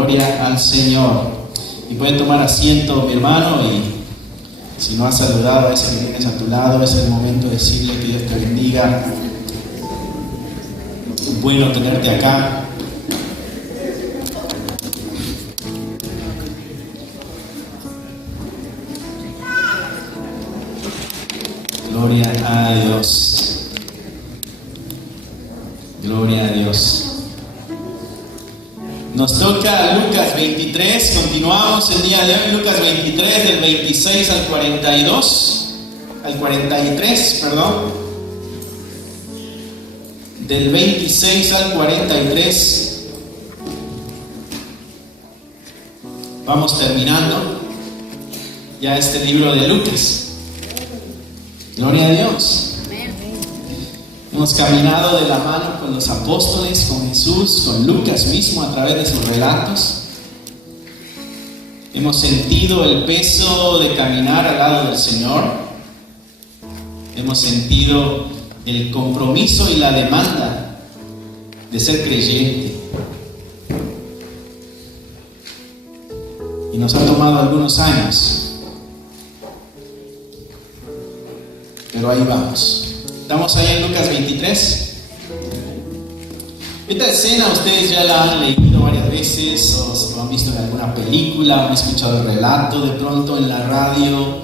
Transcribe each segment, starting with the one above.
Gloria al Señor. Y pueden tomar asiento, mi hermano, y si no has saludado a ese que tienes a tu lado, es el momento de decirle que Dios te bendiga. Bueno tenerte acá. Gloria a Dios. Gloria a Dios. Nos toca Lucas 23, continuamos el día de hoy, Lucas 23, del 26 al 43, del 26 al 43. Vamos terminando ya este libro de Lucas. Gloria a Dios. Hemos caminado de la mano con los apóstoles, con Jesús, con Lucas mismo a través de sus relatos. Hemos sentido el peso de caminar al lado del Señor. Hemos sentido el compromiso y la demanda de ser creyente. Y nos ha tomado algunos años, pero ahí vamos. Estamos ahí en Lucas 23. Esta escena ustedes ya la han leído varias veces, o lo han visto en alguna película, o han escuchado el relato de pronto en la radio,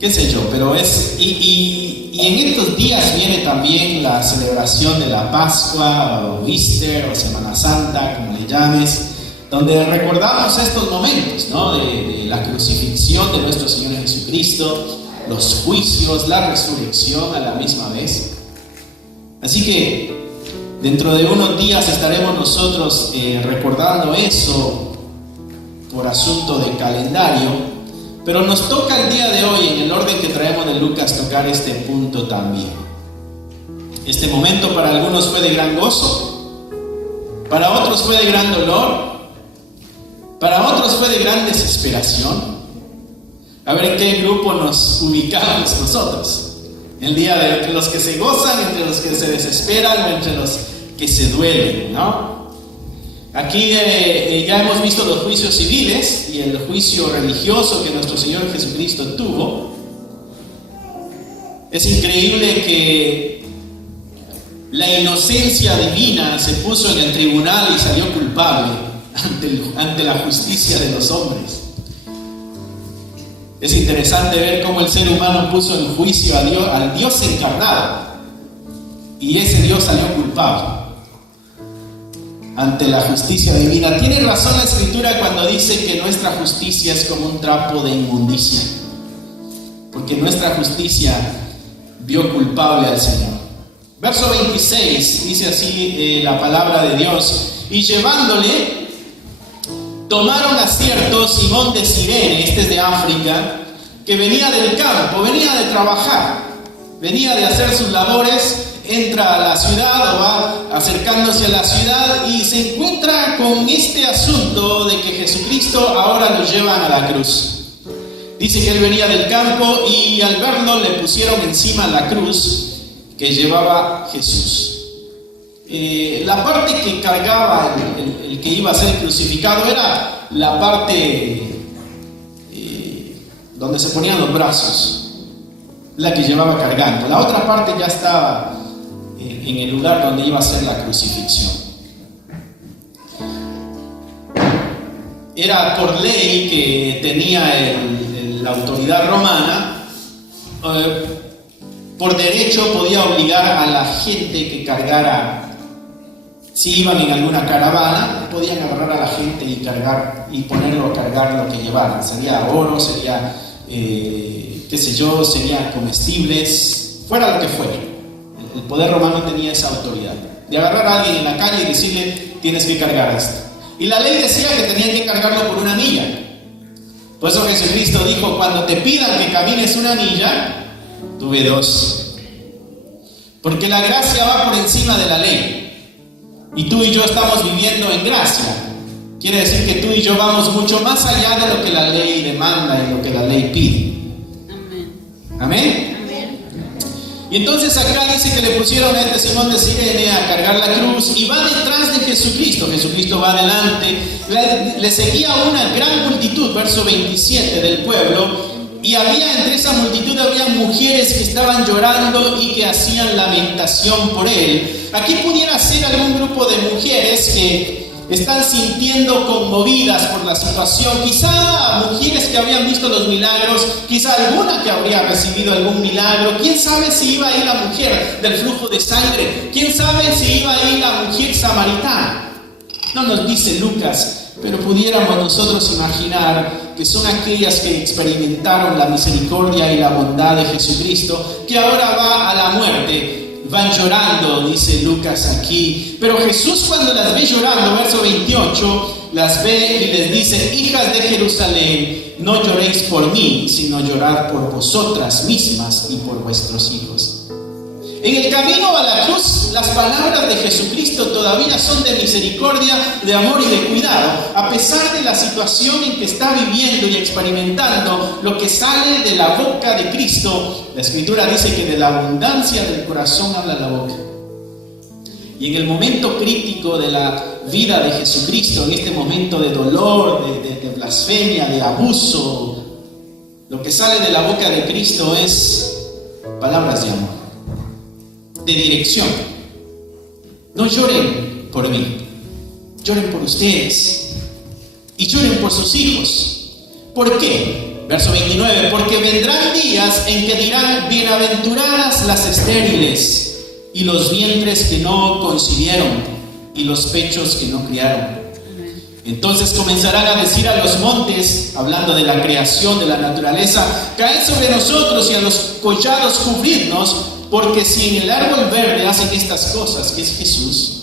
qué sé yo, pero es... Y en estos días viene también la celebración de la Pascua, o Easter, o Semana Santa, como le llames, donde recordamos estos momentos, ¿no? de la crucifixión de nuestro Señor Jesucristo, los juicios, la resurrección a la misma vez. Así que dentro de unos días estaremos nosotros recordando eso por asunto de calendario, pero nos toca el día de hoy, en el orden que traemos de Lucas, tocar este punto también. Este momento para algunos fue de gran gozo, para otros fue de gran dolor, para otros fue de gran desesperación. A ver en qué grupo nos ubicamos nosotros. El día de entre los que se gozan, entre los que se desesperan, o entre los que se duelen, ¿no? Aquí ya hemos visto los juicios civiles y el juicio religioso que nuestro Señor Jesucristo tuvo. Es increíble que la inocencia divina se puso en el tribunal y salió culpable ante la justicia de los hombres. Es interesante ver cómo el ser humano puso en juicio al Dios encarnado, y ese Dios salió culpable ante la justicia divina. Tiene razón la Escritura cuando dice que nuestra justicia es como un trapo de inmundicia, porque nuestra justicia vio culpable al Señor. Verso 26 dice así la palabra de Dios: y llevándole, tomaron a cierto Simón de Cirene, este es de África, que venía del campo, venía de trabajar, venía de hacer sus labores, entra a la ciudad o va acercándose a la ciudad y se encuentra con este asunto de que Jesucristo ahora lo llevan a la cruz. Dice que él venía del campo y al verlo le pusieron encima la cruz que llevaba Jesús. La parte que cargaba el que iba a ser crucificado era la parte donde se ponían los brazos, la que llevaba cargando. La otra parte ya estaba en el lugar donde iba a ser la crucifixión. Era por ley que tenía la autoridad romana, por derecho podía obligar a la gente que cargara. Si iban en alguna caravana, podían agarrar a la gente y cargar y ponerlo a cargar lo que llevaran. Sería oro, sería, qué sé yo, sería comestibles, fuera lo que fuera. El poder romano tenía esa autoridad de agarrar a alguien en la calle y decirle: tienes que cargar esto. Y la ley decía que tenían que cargarlo por una milla. Por eso Jesucristo dijo: cuando te pidan que camines una milla, tú ve 2. Porque la gracia va por encima de la ley. Y tú y yo estamos viviendo en gracia. Quiere decir que tú y yo vamos mucho más allá de lo que la ley demanda y lo que la ley pide. Amén. Amén. Y entonces acá dice que le pusieron a este Simón de Cirene a cargar la cruz y va detrás de Jesucristo. Jesucristo va adelante, le seguía una gran multitud, verso 27 del pueblo, y había entre esa multitud había mujeres que estaban llorando y que hacían lamentación por él. Aquí pudiera ser algún grupo de mujeres que están sintiendo conmovidas por la situación, quizá mujeres que habían visto los milagros, quizá alguna que habría recibido algún milagro, quién sabe si iba ahí la mujer del flujo de sangre, quién sabe si iba ahí la mujer samaritana. No nos dice Lucas, pero pudiéramos nosotros imaginar que son aquellas que experimentaron la misericordia y la bondad de Jesucristo, que ahora va a la muerte. Van llorando, dice Lucas aquí. Pero Jesús, cuando las ve llorando, verso 28, las ve y les dice: hijas de Jerusalén, no lloréis por mí, sino llorad por vosotras mismas y por vuestros hijos. En el camino a la cruz, las palabras de Jesucristo todavía son de misericordia, de amor y de cuidado. A pesar de la situación en que está viviendo y experimentando, lo que sale de la boca de Cristo, la Escritura dice que de la abundancia del corazón habla la boca. Y en el momento crítico de la vida de Jesucristo, en este momento de dolor, de blasfemia, de abuso, lo que sale de la boca de Cristo es palabras de amor, de dirección. No lloren por mí, lloren por ustedes y lloren por sus hijos. ¿Por qué? Verso 29, porque vendrán días en que dirán: bienaventuradas las estériles y los vientres que no concibieron y los pechos que no criaron. Entonces comenzarán a decir a los montes, hablando de la creación, de la naturaleza: caed sobre nosotros, y a los collados cubridnos. Porque si en el árbol verde hacen estas cosas, que es Jesús,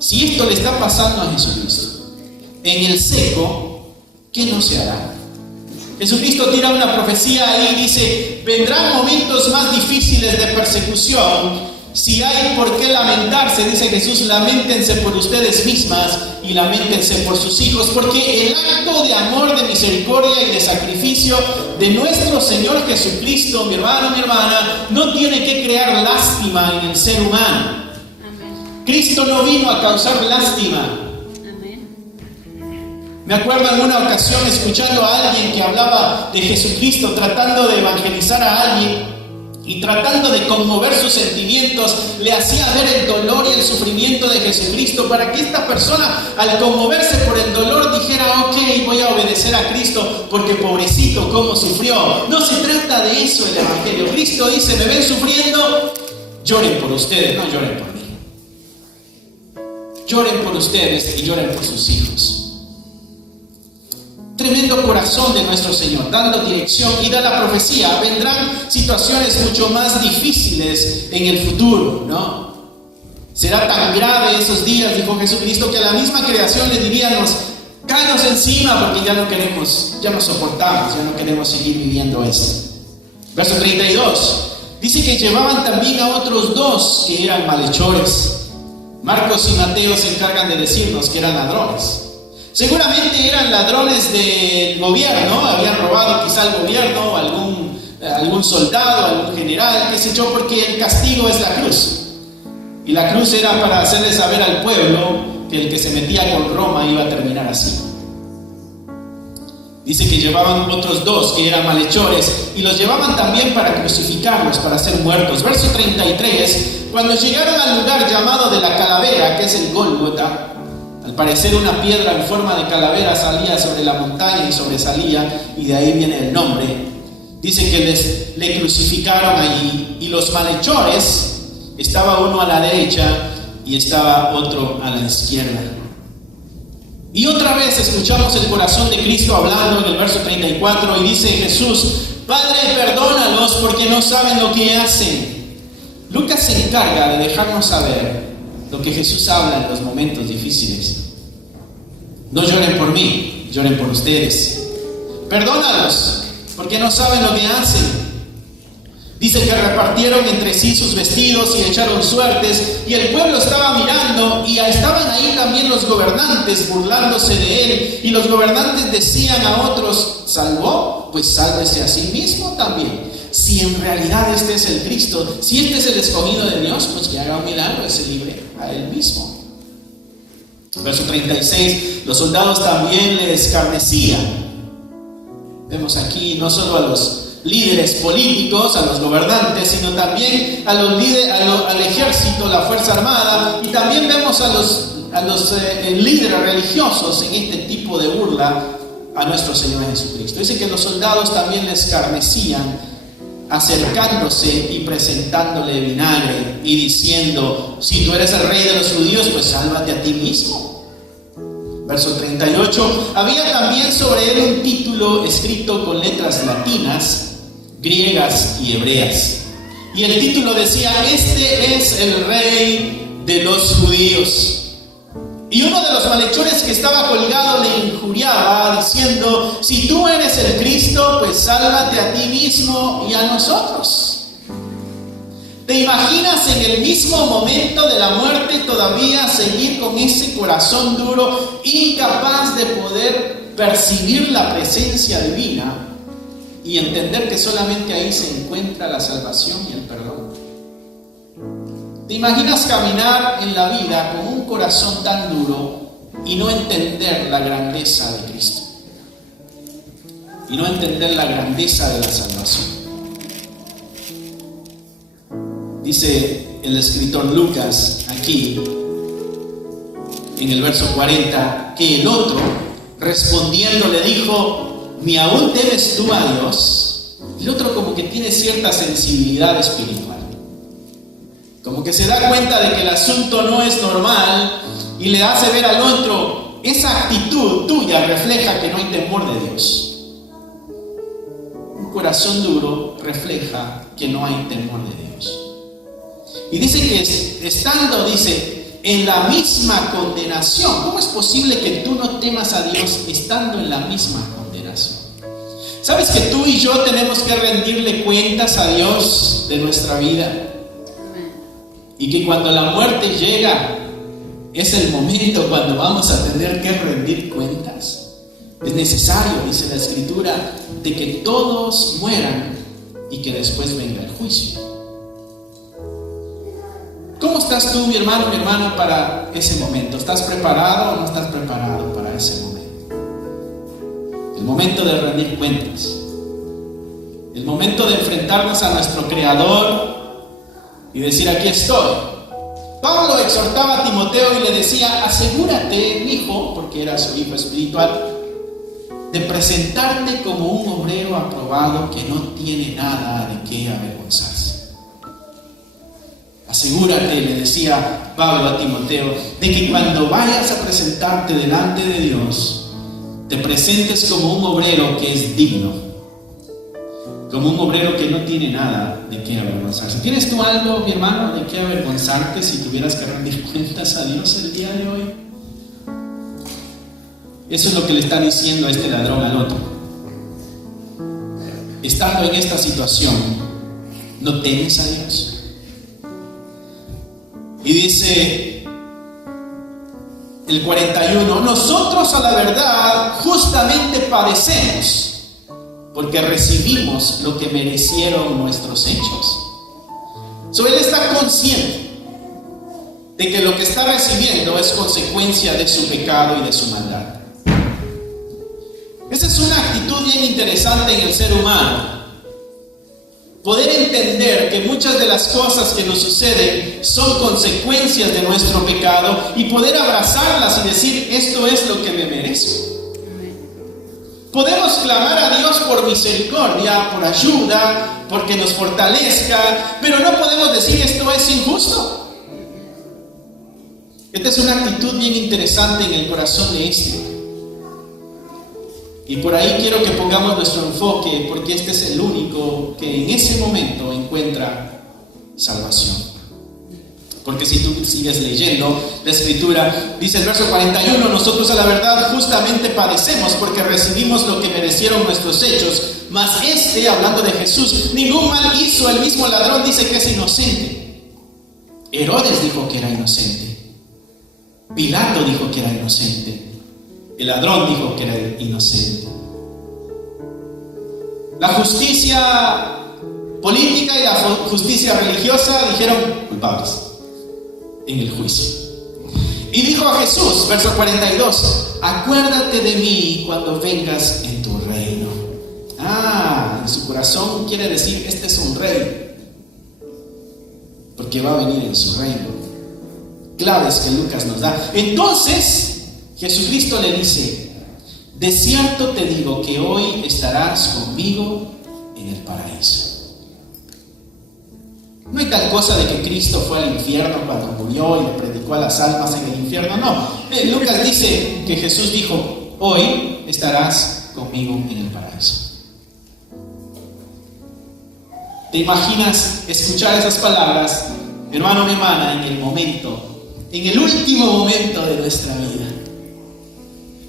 si esto le está pasando a Jesucristo, en el seco, ¿qué no se hará? Jesucristo tira una profecía ahí y dice: vendrán momentos más difíciles de persecución. Si hay por qué lamentarse, dice Jesús, lamentense por ustedes mismas y lamentense por sus hijos, porque el acto de amor, de misericordia y de sacrificio de nuestro Señor Jesucristo, mi hermano, mi hermana, no tiene que crear lástima en el ser humano. Amén. Cristo no vino a causar lástima. Amén. Me acuerdo en una ocasión escuchando a alguien que hablaba de Jesucristo, tratando de evangelizar a alguien y tratando de conmover sus sentimientos, le hacía ver el dolor y el sufrimiento de Jesucristo para que esta persona, al conmoverse por el dolor, dijera: ok, voy a obedecer a Cristo porque pobrecito cómo sufrió. No se trata de eso el Evangelio. Cristo dice: me ven sufriendo, lloren por ustedes, no lloren por mí. Lloren por ustedes y lloren por sus hijos. Tremendo corazón de nuestro Señor, dando dirección, y da la profecía: vendrán situaciones mucho más difíciles en el futuro, ¿no? Será tan grave esos días, dijo Jesucristo, que a la misma creación le diríamos: cáenos encima, porque ya no queremos, ya no soportamos, ya no queremos seguir viviendo esto. Verso 32, dice que llevaban también a otros dos que eran malhechores. Marcos y Mateo se encargan de decirnos que eran ladrones. Seguramente eran ladrones del gobierno, habían robado quizá al gobierno, algún soldado, algún general, qué sé yo, porque el castigo es la cruz. Y la cruz era para hacerle saber al pueblo que el que se metía con Roma iba a terminar así. Dice que llevaban otros dos que eran malhechores y los llevaban también para crucificarlos, para ser muertos. Verso 33, cuando llegaron al lugar llamado de la calavera, que es el Gólgota, al parecer una piedra en forma de calavera salía sobre la montaña y sobresalía, y de ahí viene el nombre. Dice que le crucificaron allí, y los malhechores, estaba uno a la derecha y estaba otro a la izquierda. Y otra vez escuchamos el corazón de Cristo hablando en el verso 34, y dice Jesús: Padre, perdónalos porque no saben lo que hacen. Lucas se encarga de dejarnos saber lo que Jesús habla en los momentos difíciles. No lloren por mí, lloren por ustedes. Perdónalos, porque no saben lo que hacen. Dice que repartieron entre sí sus vestidos y echaron suertes, y el pueblo estaba mirando, y estaban ahí también los gobernantes burlándose de él, y los gobernantes decían a otros: ¿salvó? Pues sálvese a sí mismo también, si en realidad este es el Cristo, si este es el escogido de Dios, pues que haga un milagro y se libre a él mismo. Verso 36, los soldados también le escarnecían. Vemos aquí no solo a los líderes políticos, a los gobernantes, sino también a los al ejército, la fuerza armada, y también vemos a los líderes religiosos en este tipo de burla a nuestro Señor Jesucristo. Dice que los soldados también le escarnecían, acercándose y presentándole vinagre y diciendo: si tú eres el rey de los judíos, pues sálvate a ti mismo. Verso 38, había también sobre él un título escrito con letras latinas, griegas y hebreas. Y el título decía: este es el rey de los judíos. Y uno de los malhechores que estaba colgado le injuriaba diciendo: si tú eres el Cristo, pues sálvate a ti mismo y a nosotros. ¿Te imaginas en el mismo momento de la muerte todavía seguir con ese corazón duro, incapaz de poder percibir la presencia divina y entender que solamente ahí se encuentra la salvación y el perdón? ¿Te imaginas caminar en la vida con un corazón tan duro y no entender la grandeza de Cristo? Y no entender la grandeza de la salvación. Dice el escritor Lucas aquí, en el verso 40, que el otro, respondiendo, le dijo: ¿ni aún temes tú a Dios? El otro como que tiene cierta sensibilidad espiritual. Como que se da cuenta de que el asunto no es normal y le hace ver al otro: esa actitud tuya refleja que no hay temor de Dios. Un corazón duro refleja que no hay temor de Dios. Y dice que estando, en la misma condenación. ¿Cómo es posible que tú no temas a Dios estando en la misma condenación? ¿Sabes que tú y yo tenemos que rendirle cuentas a Dios de nuestra vida? Y que cuando la muerte llega, es el momento cuando vamos a tener que rendir cuentas. Es necesario, dice la Escritura, de que todos mueran y que después venga el juicio. ¿Cómo estás tú, mi hermano, mi hermana, para ese momento? ¿Estás preparado o no estás preparado para ese momento? El momento de rendir cuentas. El momento de enfrentarnos a nuestro Creador y decir: aquí estoy. Pablo exhortaba a Timoteo y le decía: asegúrate, hijo, porque era su hijo espiritual, de presentarte como un obrero aprobado que no tiene nada de qué avergonzarse. Asegúrate, le decía Pablo a Timoteo, de que cuando vayas a presentarte delante de Dios, te presentes como un obrero que es digno, como un obrero que no tiene nada de qué avergonzarse. ¿Tienes tú algo, mi hermano, de qué avergonzarte si tuvieras que rendir cuentas a Dios el día de hoy? Eso es lo que le está diciendo este ladrón al otro. Estando en esta situación, ¿no temes a Dios? Y dice el 41, nosotros a la verdad justamente padecemos, porque recibimos lo que merecieron nuestros hechos. Él está consciente de que lo que está recibiendo es consecuencia de su pecado y de su maldad. Esa es una actitud bien interesante en el ser humano. Poder entender que muchas de las cosas que nos suceden son consecuencias de nuestro pecado y poder abrazarlas y decir: esto es lo que me merezco. Podemos clamar a Dios por misericordia, por ayuda, porque nos fortalezca, pero no podemos decir: esto es injusto. Esta es una actitud bien interesante en el corazón de este. Y por ahí quiero que pongamos nuestro enfoque, porque este es el único que en ese momento encuentra salvación. Porque si tú sigues leyendo la Escritura, dice el verso 41, nosotros a la verdad justamente padecemos porque recibimos lo que merecieron nuestros hechos, mas hablando de Jesús, ningún mal hizo. El mismo ladrón dice que es inocente. Herodes dijo que era inocente. Pilato dijo que era inocente. El ladrón dijo que era inocente. La justicia política y la justicia religiosa dijeron culpables en el juicio. Y dijo a Jesús, verso 42, acuérdate de mí cuando vengas en tu reino. En su corazón quiere decir, este es un rey, porque va a venir en su reino. Claves que Lucas nos da. Entonces Jesucristo le dice, de cierto te digo que hoy estarás conmigo en el paraíso. No hay tal cosa de que Cristo fue al infierno cuando murió y le predicó a las almas en el infierno. No, Lucas dice que Jesús dijo, hoy estarás conmigo en el paraíso. ¿Te imaginas escuchar esas palabras, mi hermano, mi hermana, en el momento, en el último momento de nuestra vida?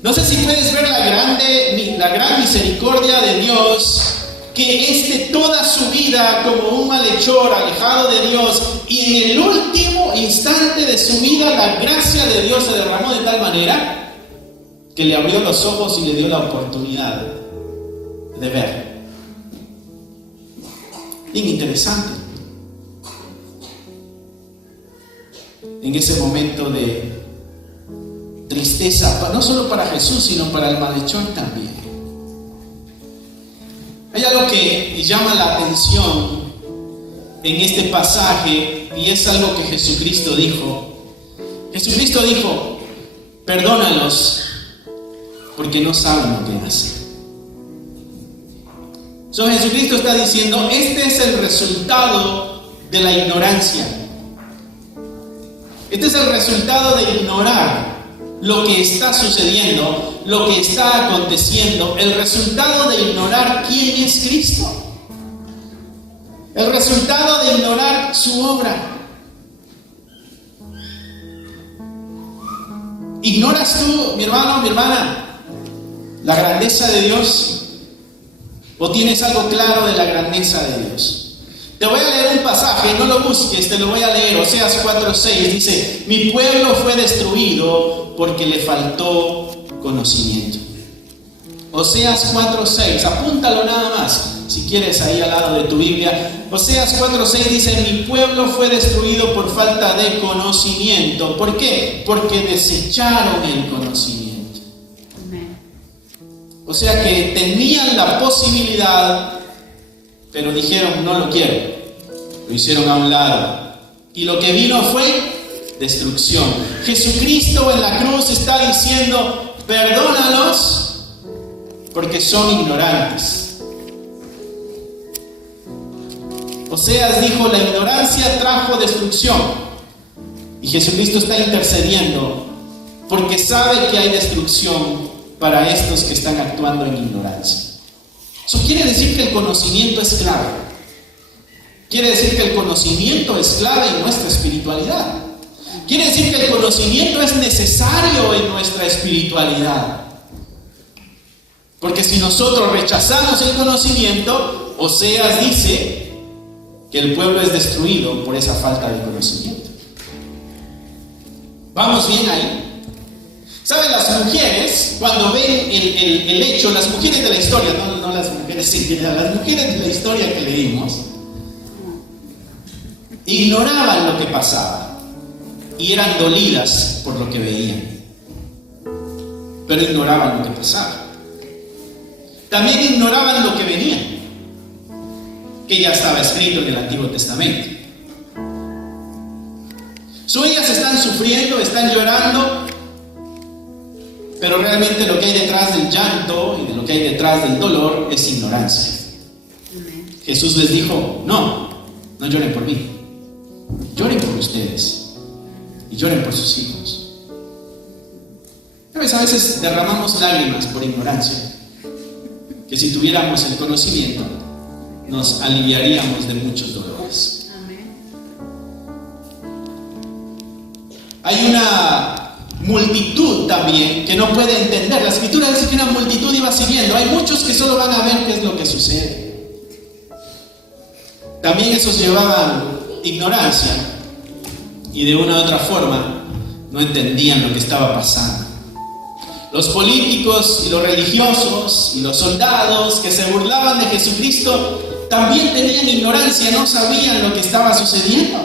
No sé si puedes ver la gran misericordia de Dios, que toda su vida como un malhechor alejado de Dios, y en el último instante de su vida la gracia de Dios se derramó de tal manera que le abrió los ojos y le dio la oportunidad de ver. Bien interesante. En ese momento de tristeza, no solo para Jesús, sino para el malhechor también. Hay algo que llama la atención en este pasaje, y es algo que Jesucristo dijo. Jesucristo dijo, perdónalos, porque no saben lo que hacen. Jesucristo está diciendo, este es el resultado de la ignorancia. Este es el resultado de ignorar lo que está sucediendo, lo que está aconteciendo, el resultado de ignorar quién es Cristo, el resultado de ignorar su obra. ¿Ignoras tú, mi hermano, mi hermana, la grandeza de Dios? ¿O tienes algo claro de la grandeza de Dios? Te voy a leer un pasaje, no lo busques, te lo voy a leer. Oseas 4:6 dice, mi pueblo fue destruido porque le faltó conocimiento. Oseas 4:6, apúntalo nada más, si quieres, ahí al lado de tu Biblia. Oseas 4:6 dice, mi pueblo fue destruido por falta de conocimiento. ¿Por qué? Porque desecharon el conocimiento. O sea que tenían la posibilidad, pero dijeron, no lo quiero. Lo hicieron a un lado. Y lo que vino fue destrucción. Jesucristo en la cruz está diciendo, perdónalos, porque son ignorantes. Oseas dijo, la ignorancia trajo destrucción. Y Jesucristo está intercediendo, porque sabe que hay destrucción para estos que están actuando en ignorancia. Eso quiere decir que el conocimiento es clave. Quiere decir que el conocimiento es clave en nuestra espiritualidad. Quiere decir que el conocimiento es necesario en nuestra espiritualidad. Porque si nosotros rechazamos el conocimiento, Oseas dice que el pueblo es destruido por esa falta de conocimiento. ¿Vamos bien ahí? ¿Saben? Las mujeres, cuando ven el hecho, las mujeres de la historia, no las mujeres las mujeres de la historia que leímos, ignoraban lo que pasaba y eran dolidas por lo que veían, pero ignoraban lo que pasaba. También ignoraban lo que venía, que ya estaba escrito en el Antiguo Testamento. Ellas están sufriendo, están llorando, pero realmente lo que hay detrás del llanto y de lo que hay detrás del dolor es ignorancia. Jesús les dijo, no lloren por mí, lloren por ustedes y lloren por sus hijos. ¿Sabes? A veces derramamos lágrimas por ignorancia, que si tuviéramos el conocimiento nos aliviaríamos de muchos dolores. Hay una multitud también que no puede entender. La Escritura dice que una multitud iba siguiendo. Hay muchos que solo van a ver qué es lo que sucede. También esos llevaban ignorancia y de una u otra forma no entendían lo que estaba pasando. Los políticos y los religiosos y los soldados que se burlaban de Jesucristo también tenían ignorancia, no sabían lo que estaba sucediendo.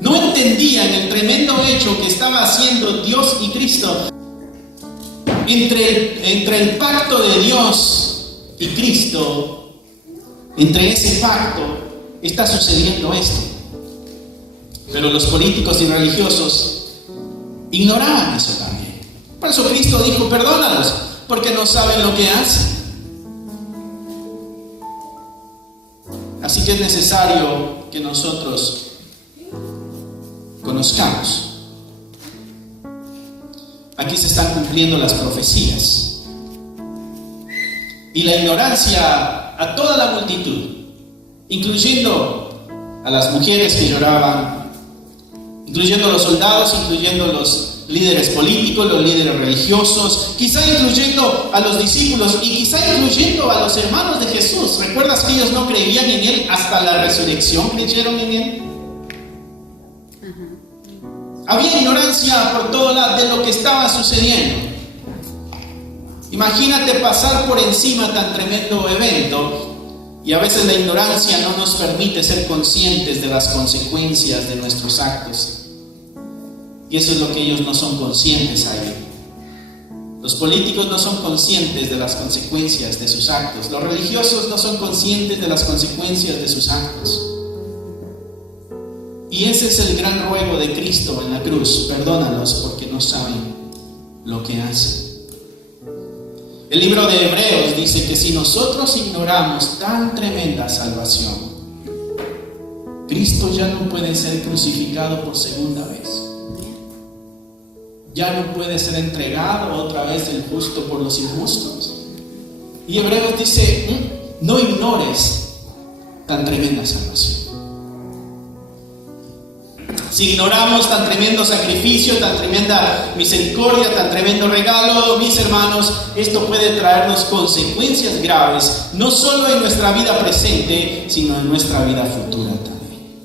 No entendían el tremendo hecho que estaba haciendo Dios y Cristo. Entre el pacto de Dios y Cristo, entre ese pacto, está sucediendo esto. Pero los políticos y religiosos ignoraban eso también. Por eso Cristo dijo: perdónalos, porque no saben lo que hacen. Así que es necesario que nosotros conozcamos. Aquí se están cumpliendo las profecías. Y la ignorancia a toda la multitud, incluyendo a las mujeres que lloraban, incluyendo a los soldados, incluyendo a los líderes políticos, los líderes religiosos, quizá incluyendo a los discípulos y quizá incluyendo a los hermanos de Jesús. ¿Recuerdas que ellos no creían en Él hasta la resurrección? ¿Creyeron en Él? Había ignorancia por todo lado de lo que estaba sucediendo. Imagínate pasar por encima tan tremendo evento, y a veces la ignorancia no nos permite ser conscientes de las consecuencias de nuestros actos. Y eso es lo que ellos no son conscientes ahí. Los políticos no son conscientes de las consecuencias de sus actos. Los religiosos no son conscientes de las consecuencias de sus actos. Y ese es el gran ruego de Cristo en la cruz: perdónalos porque no saben lo que hacen. El libro de Hebreos dice que si nosotros ignoramos tan tremenda salvación, Cristo ya no puede ser crucificado por segunda vez. Ya no puede ser entregado otra vez el justo por los injustos. Y Hebreos dice: no ignores tan tremenda salvación. Si ignoramos tan tremendo sacrificio, tan tremenda misericordia, tan tremendo regalo, mis hermanos, esto puede traernos consecuencias graves, no solo en nuestra vida presente, sino en nuestra vida futura también.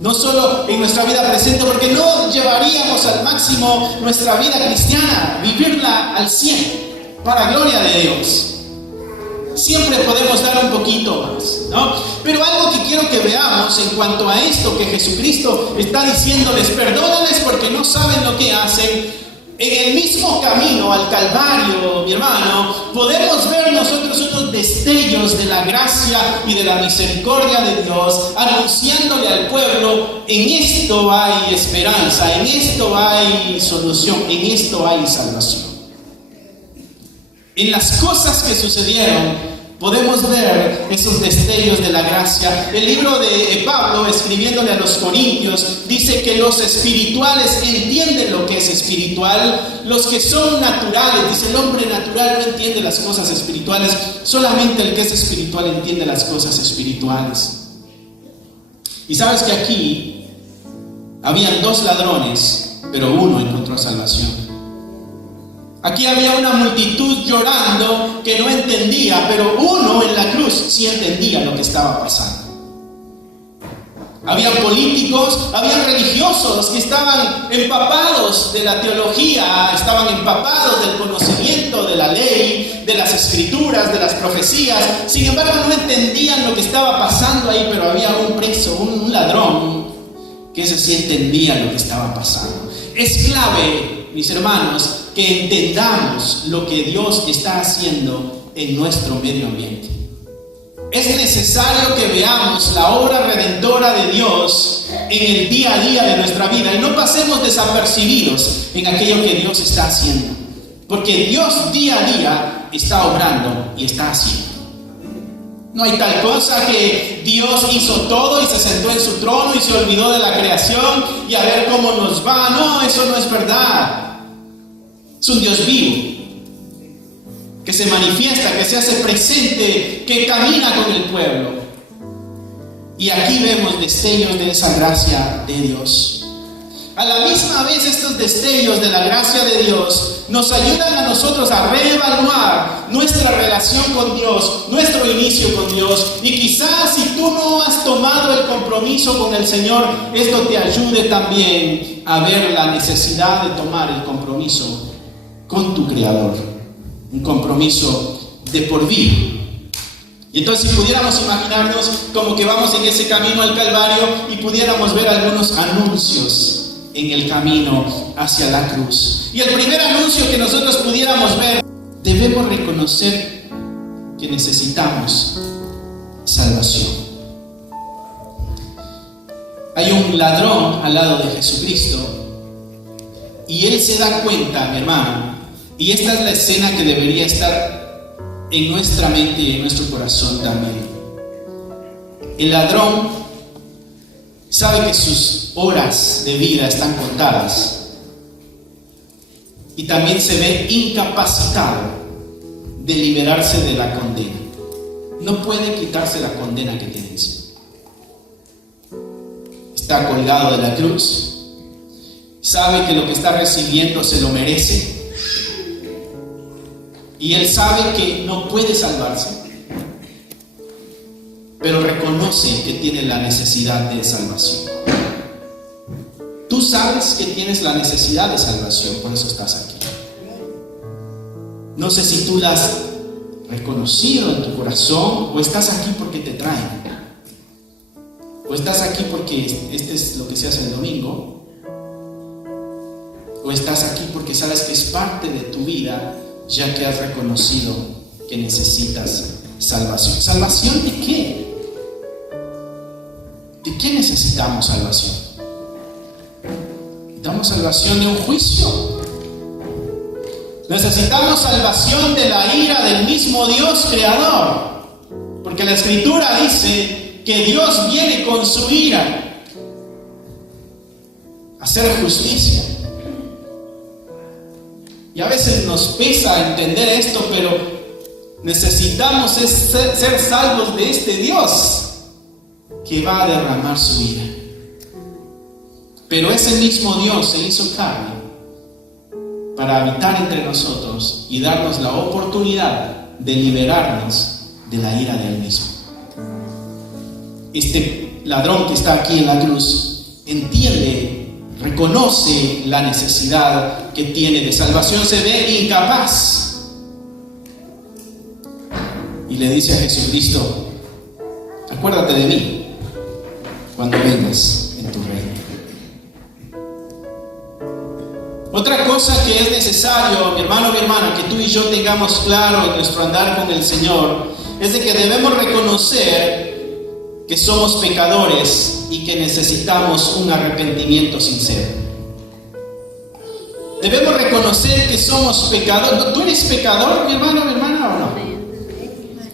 No solo en nuestra vida presente, porque no llevaríamos al máximo nuestra vida cristiana, vivirla al 100, para gloria de Dios. Siempre podemos dar un poquito más, ¿no? Pero algo que quiero que veamos en cuanto a esto que Jesucristo está diciéndoles: perdónales porque no saben lo que hacen. En el mismo camino al Calvario, mi hermano, podemos ver nosotros unos destellos de la gracia y de la misericordia de Dios, anunciándole al pueblo: en esto hay esperanza, en esto hay solución, en esto hay salvación. En las cosas que sucedieron podemos ver esos destellos de la gracia. El libro de Pablo, escribiéndole a los corintios, dice que los espirituales entienden lo que es espiritual. Los que son naturales, dice, el hombre natural no entiende las cosas espirituales, solamente el que es espiritual entiende las cosas espirituales. Y sabes que aquí habían 2 ladrones, pero uno encontró salvación. Aquí había una multitud llorando que no entendía, pero uno en la cruz sí entendía lo que estaba pasando. Había políticos, había religiosos que estaban empapados de la teología, estaban empapados del conocimiento de la ley, de las escrituras, de las profecías. Sin embargo, no entendían lo que estaba pasando ahí, pero había un preso, un ladrón, que ese sí entendía lo que estaba pasando. Es clave, mis hermanos, que entendamos lo que Dios está haciendo en nuestro medio ambiente. Es necesario que veamos la obra redentora de Dios en el día a día de nuestra vida y no pasemos desapercibidos en aquello que Dios está haciendo, porque Dios día a día está obrando y está haciendo. No hay tal cosa que Dios hizo todo y se sentó en su trono y se olvidó de la creación y a ver cómo nos va. No, eso no es verdad. Es un Dios vivo, que se manifiesta, que se hace presente, que camina con el pueblo. Y aquí vemos destellos de esa gracia de Dios. A la misma vez, estos destellos de la gracia de Dios nos ayudan a nosotros a reevaluar nuestra relación con Dios, nuestro inicio con Dios. Y quizás si tú no has tomado el compromiso con el Señor, esto te ayude también a ver la necesidad de tomar el compromiso con tu Creador, un compromiso de por vida. Y entonces si pudiéramos imaginarnos como que vamos en ese camino al Calvario y pudiéramos ver algunos anuncios en el camino hacia la cruz. Y el primer anuncio que nosotros pudiéramos ver, debemos reconocer que necesitamos salvación. Hay un ladrón al lado de Jesucristo y él se da cuenta, mi hermano, y esta es la escena que debería estar en nuestra mente y en nuestro corazón también. El ladrón sabe que sus horas de vida están contadas y también se ve incapacitado de liberarse de la condena. No puede quitarse la condena que tiene encima. Está colgado de la cruz, sabe que lo que está recibiendo se lo merece. Y él sabe que no puede salvarse, pero reconoce que tiene la necesidad de salvación. Tú sabes que tienes la necesidad de salvación, por eso estás aquí. No sé si tú la has reconocido en tu corazón o estás aquí porque te traen. O estás aquí porque este es lo que se hace el domingo. O estás aquí porque sabes que es parte de tu vida, ya que has reconocido que necesitas salvación. ¿Salvación de qué? ¿De qué necesitamos salvación? Necesitamos salvación de un juicio. Necesitamos salvación de la ira del mismo Dios creador. Porque la Escritura dice que Dios viene con su ira a hacer justicia. Y a veces nos pesa entender esto, pero necesitamos ser salvos de este Dios que va a derramar su ira. Pero ese mismo Dios se hizo carne para habitar entre nosotros y darnos la oportunidad de liberarnos de la ira de Él mismo. Este ladrón que está aquí en la cruz entiende, reconoce la necesidad que tiene de salvación, se ve incapaz y le dice a Jesucristo: acuérdate de mí cuando vengas en tu reino. Otra cosa que es necesario, mi hermano, mi hermana, que tú y yo tengamos claro en nuestro andar con el Señor, es de que debemos reconocer que somos pecadores y que necesitamos un arrepentimiento sincero. Debemos reconocer que somos pecadores. ¿Tú eres pecador, mi hermano, mi hermana, o no?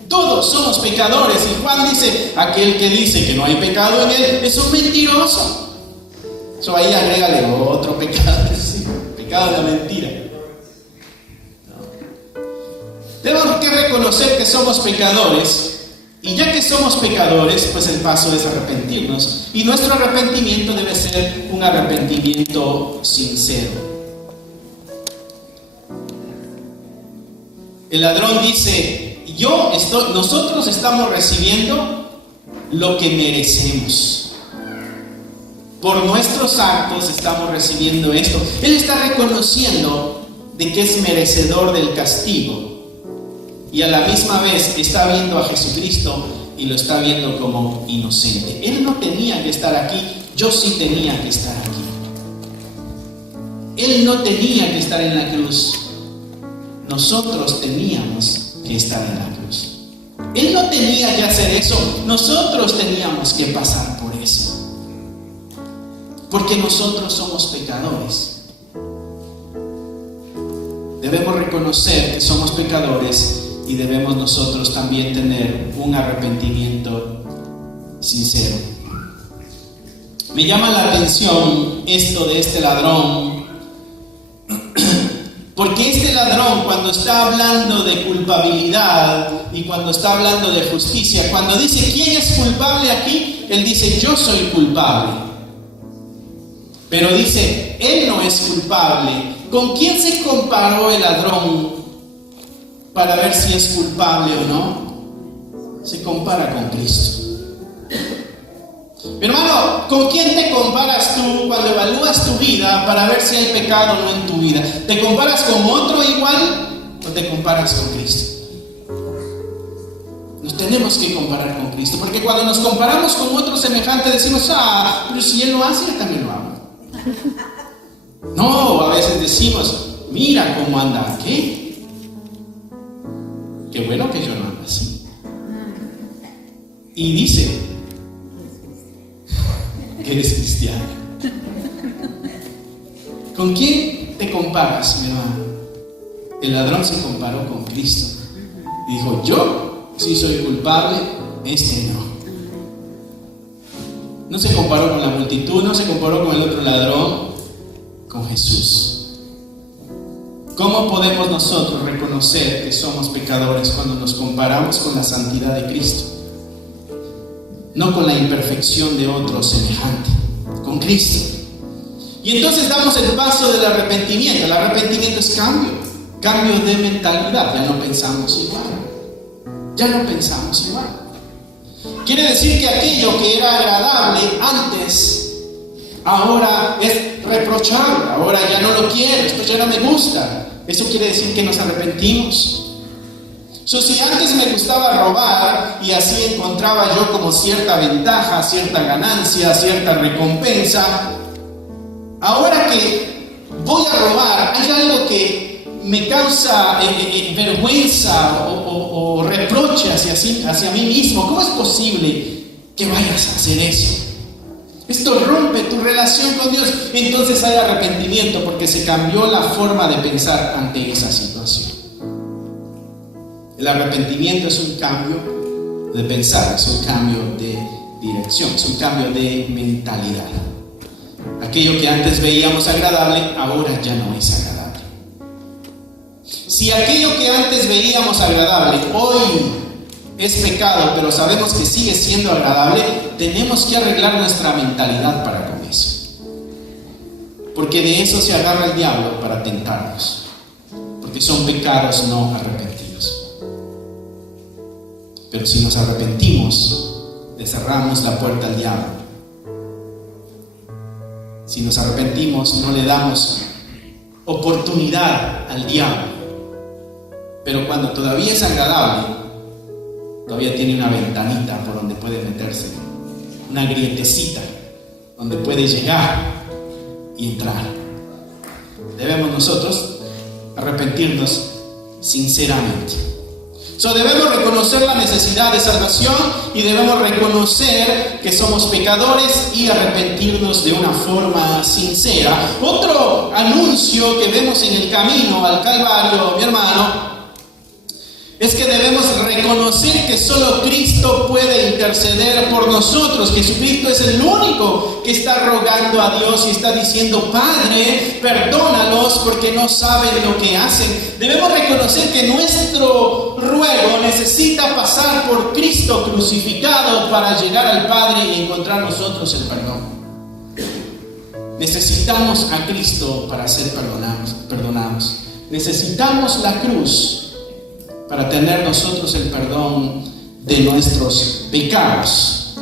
Todos somos pecadores. Y Juan dice: aquel que dice que no hay pecado en él es un mentiroso. Eso ahí agrégale otro pecado, ¿sí? Pecado de la mentira. Tenemos que reconocer que somos pecadores. Y ya que somos pecadores, pues el paso es arrepentirnos. Y nuestro arrepentimiento debe ser un arrepentimiento sincero. El ladrón dice: nosotros estamos recibiendo lo que merecemos. Por nuestros actos estamos recibiendo esto. Él está reconociendo de que es merecedor del castigo. Y a la misma vez está viendo a Jesucristo y lo está viendo como inocente. Él no tenía que estar aquí, yo sí tenía que estar aquí. Él no tenía que estar en la cruz, nosotros teníamos que estar en la cruz. Él no tenía que hacer eso, nosotros teníamos que pasar por eso. Porque nosotros somos pecadores. Debemos reconocer que somos pecadores y debemos nosotros también tener un arrepentimiento sincero. Me llama la atención esto de este ladrón, porque este ladrón, cuando está hablando de culpabilidad y cuando está hablando de justicia, cuando dice ¿quién es culpable aquí?, él dice: yo soy culpable. Pero dice: él no es culpable. ¿Con quién se comparó el ladrón para ver si es culpable o no? Se compara con Cristo. Mi hermano, ¿con quién te comparas tú cuando evalúas tu vida para ver si hay pecado o no en tu vida? ¿Te comparas con otro igual o te comparas con Cristo? Nos tenemos que comparar con Cristo, porque cuando nos comparamos con otro semejante decimos, pero si Él lo hace, yo también lo hago. No, a veces decimos, mira cómo anda aquel. Qué bueno que yo no ando así. Y dice que eres cristiano. ¿Con quién te comparas, mi hermano? El ladrón se comparó con Cristo y dijo, yo sí soy culpable, este no. No se comparó con la multitud, no se comparó con el otro ladrón, con Jesús. ¿Cómo podemos nosotros reconocer que somos pecadores cuando nos comparamos con la santidad de Cristo? No con la imperfección de otro semejante, con Cristo. Y entonces damos el paso del arrepentimiento. El arrepentimiento es cambio de mentalidad. Ya no pensamos igual. Quiere decir que aquello que era agradable antes, ahora es reprochable. Ahora ya no lo quiero, esto ya no me gusta. Eso quiere decir que nos arrepentimos. Si antes me gustaba robar y así encontraba yo como cierta ventaja, cierta ganancia, cierta recompensa, ahora que voy a robar, hay algo que me causa vergüenza o reproche hacia mí mismo. ¿Cómo es posible que vayas a hacer eso? Esto rompe tu relación con Dios. Entonces hay arrepentimiento porque se cambió la forma de pensar ante esa situación. El arrepentimiento es un cambio de pensar, es un cambio de dirección, es un cambio de mentalidad. Aquello que antes veíamos agradable, ahora ya no es agradable. Si aquello que antes veíamos agradable, hoy es pecado, pero sabemos que sigue siendo agradable, tenemos que arreglar nuestra mentalidad para con eso. Porque de eso se agarra el diablo para tentarnos. Porque son pecados no arrepentidos. Pero si nos arrepentimos, le cerramos la puerta al diablo. Si nos arrepentimos, no le damos oportunidad al diablo. Pero cuando todavía es agradable, todavía tiene una ventanita por donde puede meterse, una grietecita donde puede llegar y entrar. Debemos nosotros arrepentirnos sinceramente. Debemos reconocer la necesidad de salvación y debemos reconocer que somos pecadores y arrepentirnos de una forma sincera. Otro anuncio que vemos en el camino al Calvario, mi hermano, es que debemos reconocer que solo Cristo puede interceder por nosotros. Jesucristo es el único que está rogando a Dios y está diciendo, Padre, perdónalos porque no saben lo que hacen. Debemos reconocer que nuestro ruego necesita pasar por Cristo crucificado para llegar al Padre y encontrar nosotros el perdón. Necesitamos a Cristo para ser perdonados. Necesitamos la cruz para tener nosotros el perdón de nuestros pecados.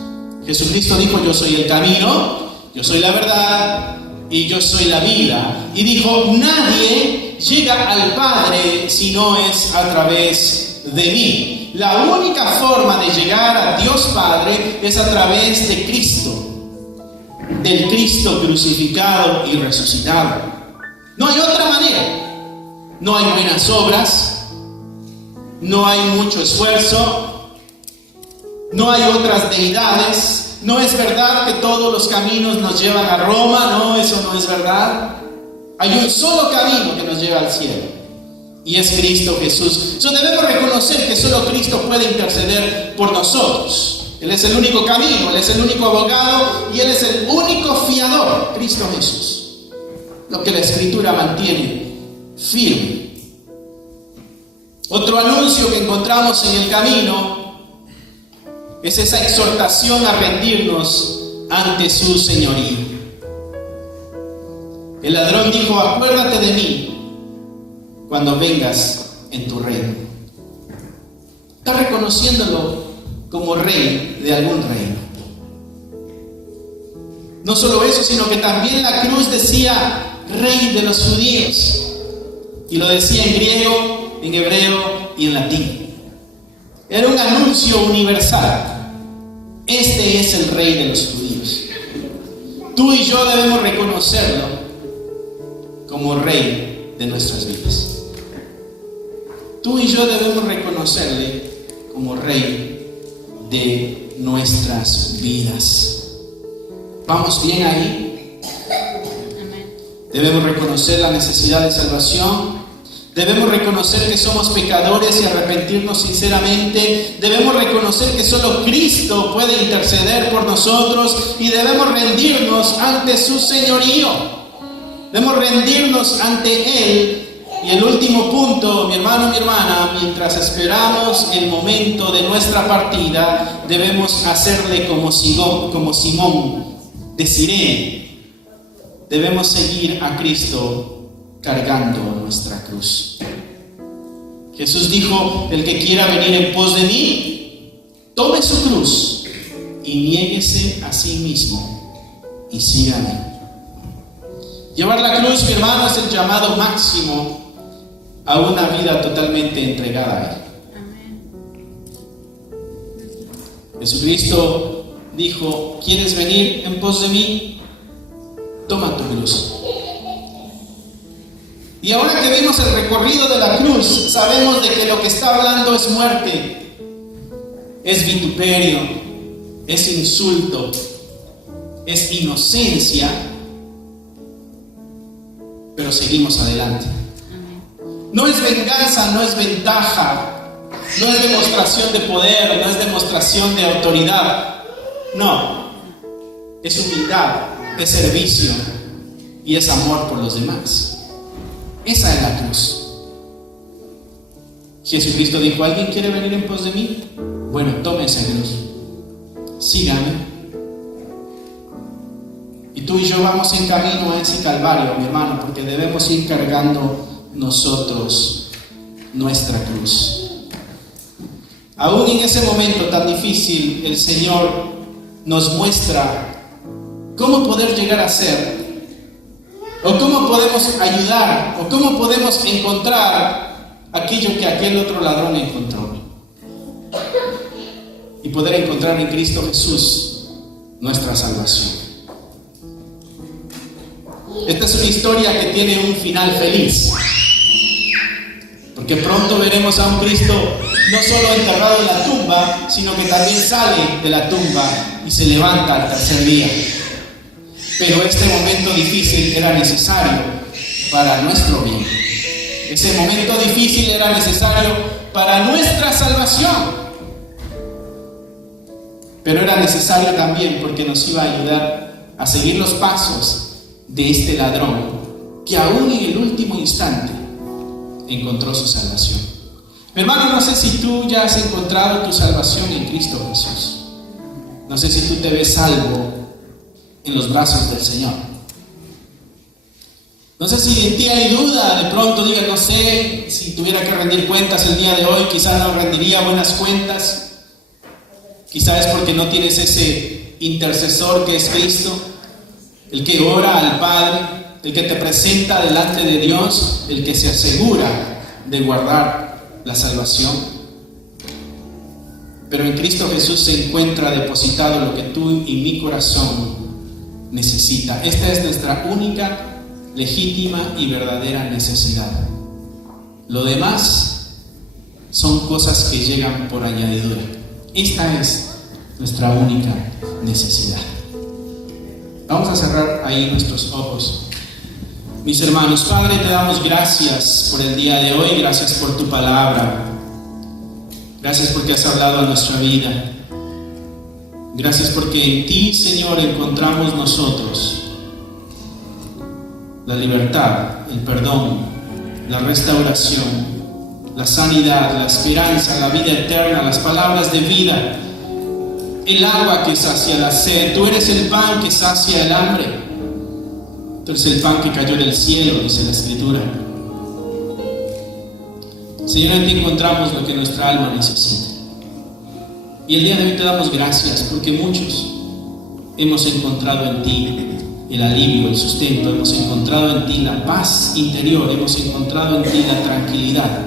Jesucristo dijo, yo soy el camino, yo soy la verdad y yo soy la vida. Y dijo, nadie llega al Padre si no es a través de mí. La única forma de llegar a Dios Padre es a través de Cristo, del Cristo crucificado y resucitado. No hay otra manera. No hay buenas obras, no hay mucho esfuerzo, no hay otras deidades. No es verdad que todos los caminos nos llevan a Roma, no, eso no es verdad. Hay un solo camino que nos lleva al cielo y es Cristo Jesús. Debemos reconocer que solo Cristo puede interceder por nosotros. Él es el único camino, Él es el único abogado y Él es el único fiador, Cristo Jesús. Lo que la Escritura mantiene firme. Otro anuncio que encontramos en el camino es esa exhortación a rendirnos ante su señorío. El ladrón dijo, acuérdate de mí cuando vengas en tu reino. Está reconociéndolo como rey de algún reino. No solo eso, sino que también la cruz decía rey de los judíos. Y lo decía en griego, en hebreo y en latín. Era un anuncio universal. Este es el Rey de los judíos. Tú y yo debemos reconocerlo como Rey de nuestras vidas. Tú y yo debemos reconocerle como Rey de nuestras vidas. ¿Vamos bien ahí? Debemos reconocer la necesidad de salvación. Debemos reconocer que somos pecadores y arrepentirnos sinceramente. Debemos reconocer que solo Cristo puede interceder por nosotros y debemos rendirnos ante su señorío. Debemos rendirnos ante Él. Y el último punto, mi hermano, mi hermana, mientras esperamos el momento de nuestra partida, debemos hacerle como Simón de Cirene. Debemos seguir a Cristo cargando nuestra cruz. Jesús dijo: el que quiera venir en pos de mí, tome su cruz y niéguese a sí mismo y sígame. Llevar la cruz, mi hermano, es el llamado máximo a una vida totalmente entregada a Él. Jesucristo dijo: ¿quieres venir en pos de mí? Toma tu cruz. Y ahora que vimos el recorrido de la cruz, sabemos de que lo que está hablando es muerte, es vituperio, es insulto, es inocencia, pero seguimos adelante. No es venganza, no es ventaja, no es demostración de poder, no es demostración de autoridad. No, es humildad, es servicio y es amor por los demás. Esa es la cruz. Jesucristo dijo: ¿alguien quiere venir en pos de mí? Bueno, tome esa cruz, sígame. Y tú y yo vamos en camino a ese calvario, mi hermano, porque debemos ir cargando nosotros nuestra cruz. Aún en ese momento tan difícil, el Señor nos muestra cómo poder llegar a ser, o cómo podemos ayudar, o cómo podemos encontrar aquello que aquel otro ladrón encontró, y poder encontrar en Cristo Jesús nuestra salvación. Esta es una historia que tiene un final feliz, porque pronto veremos a un Cristo no solo enterrado en la tumba, sino que también sale de la tumba y se levanta al tercer día. Pero este momento difícil era necesario para nuestro bien. Ese momento difícil era necesario para nuestra salvación. Pero era necesario también porque nos iba a ayudar a seguir los pasos de este ladrón que aún en el último instante encontró su salvación. Mi hermano, no sé si tú ya has encontrado tu salvación en Cristo Jesús. No sé si tú te ves salvo en los brazos del Señor. No sé si en ti hay duda, de pronto digas: no sé, si tuviera que rendir cuentas el día de hoy, quizás no rendiría buenas cuentas. Quizás es porque no tienes ese intercesor que es Cristo, el que ora al Padre, el que te presenta delante de Dios, el que se asegura de guardar la salvación. Pero en Cristo Jesús se encuentra depositado lo que tú y mi corazón necesita. Esta es nuestra única, legítima y verdadera necesidad. Lo demás son cosas que llegan por añadidura. Esta es nuestra única necesidad. Vamos a cerrar ahí nuestros ojos. Mis hermanos, Padre, te damos gracias por el día de hoy, gracias por tu palabra, gracias porque has hablado a nuestra vida. Gracias porque en ti, Señor, encontramos nosotros la libertad, el perdón, la restauración, la sanidad, la esperanza, la vida eterna, las palabras de vida, el agua que sacia la sed. Tú eres el pan que sacia el hambre. Tú eres el pan que cayó del cielo, dice la Escritura. Señor, en ti encontramos lo que nuestra alma necesita. Y el día de hoy te damos gracias porque muchos hemos encontrado en ti el alivio, el sustento, hemos encontrado en ti la paz interior, hemos encontrado en ti la tranquilidad.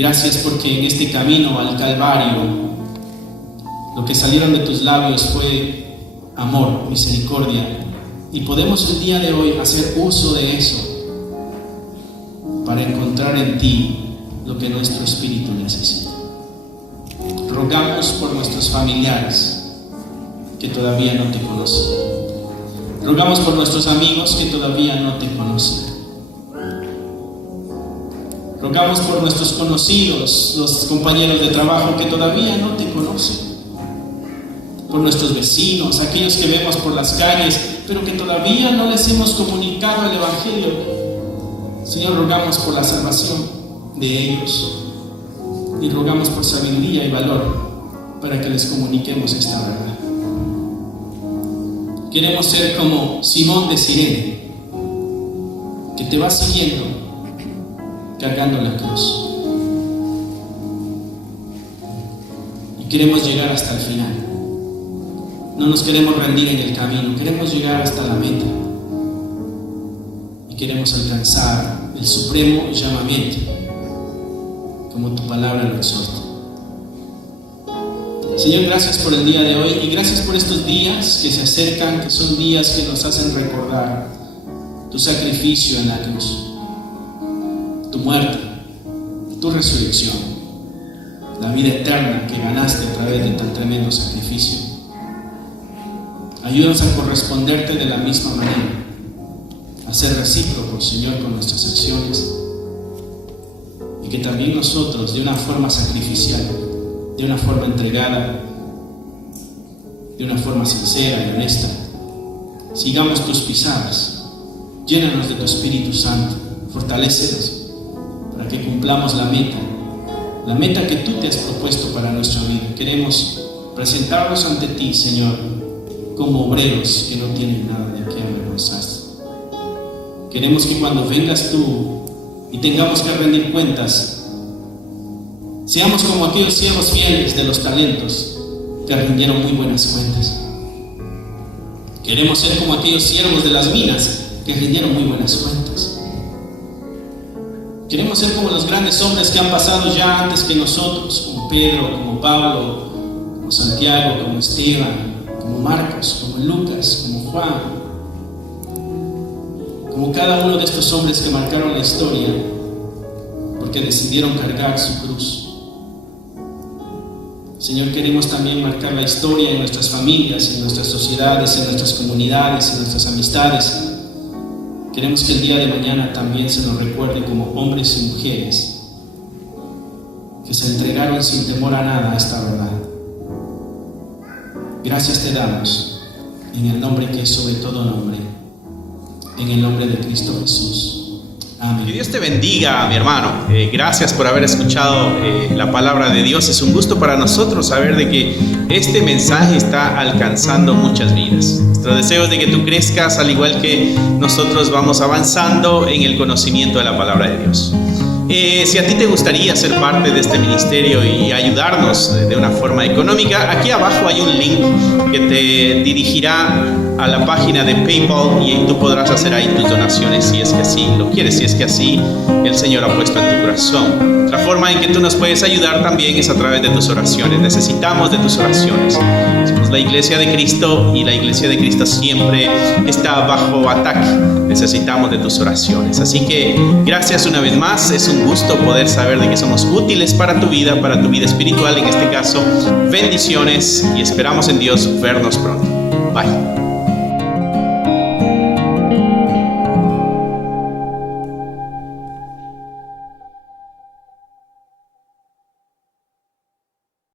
Gracias porque en este camino al Calvario, lo que salieron de tus labios fue amor, misericordia, y podemos el día de hoy hacer uso de eso para encontrar en ti lo que nuestro espíritu necesita. Rogamos por nuestros familiares que todavía no te conocen. Rogamos por nuestros amigos que todavía no te conocen. Rogamos por nuestros conocidos, los compañeros de trabajo que todavía no te conocen. Por nuestros vecinos, aquellos que vemos por las calles, pero que todavía no les hemos comunicado el Evangelio. Señor, rogamos por la salvación de ellos. Y rogamos por sabiduría y valor para que les comuniquemos esta verdad. Queremos ser como Simón de Cirene, que te va siguiendo, cargando la cruz. Y queremos llegar hasta el final. No nos queremos rendir en el camino, queremos llegar hasta la meta. Y queremos alcanzar el supremo llamamiento, como tu palabra lo exhorta. Señor, gracias por el día de hoy y gracias por estos días que se acercan, que son días que nos hacen recordar tu sacrificio en la cruz, tu muerte, tu resurrección, la vida eterna que ganaste a través de tan tremendo sacrificio. Ayúdanos a corresponderte de la misma manera, a ser recíprocos, Señor, con nuestras acciones, y que también nosotros, de una forma sacrificial, de una forma entregada, de una forma sincera y honesta, sigamos tus pisadas. Llénanos de tu Espíritu Santo, fortalécenos para que cumplamos la meta que tú te has propuesto para nuestra vida. Queremos presentarnos ante ti, Señor, como obreros que no tienen nada de qué avergonzarse. Queremos que cuando vengas tú y tengamos que rendir cuentas, seamos como aquellos siervos fieles de los talentos que rindieron muy buenas cuentas. Queremos ser como aquellos siervos de las minas que rindieron muy buenas cuentas. Queremos ser como los grandes hombres que han pasado ya antes que nosotros, como Pedro, como Pablo, como Santiago, como Esteban, como Marcos, como Lucas, como Juan, como cada uno de estos hombres que marcaron la historia porque decidieron cargar su cruz. Señor, queremos también marcar la historia en nuestras familias, en nuestras sociedades, en nuestras comunidades, en nuestras amistades. Queremos que el día de mañana también se nos recuerde como hombres y mujeres que se entregaron sin temor a nada a esta verdad. Gracias te damos en el nombre que es sobre todo nombre, en el nombre de Cristo Jesús. Amén. Que Dios te bendiga, mi hermano. Gracias por haber escuchado la palabra de Dios. Es un gusto para nosotros saber de que este mensaje está alcanzando muchas vidas. Nuestro deseo es de que tú crezcas al igual que nosotros vamos avanzando en el conocimiento de la palabra de Dios. Si a ti te gustaría ser parte de este ministerio y ayudarnos de una forma económica, aquí abajo hay un link que te dirigirá a la página de PayPal y tú podrás hacer ahí tus donaciones si es que así lo quieres, si es que así el Señor ha puesto en tu corazón. Otra forma en que tú nos puedes ayudar también es a través de tus oraciones. Necesitamos de tus oraciones. Somos la Iglesia de Cristo y la Iglesia de Cristo siempre está bajo ataque. Necesitamos de tus oraciones. Así que gracias una vez más. Es un gusto poder saber de que somos útiles para tu vida espiritual en este caso. Bendiciones y esperamos en Dios vernos pronto. Bye.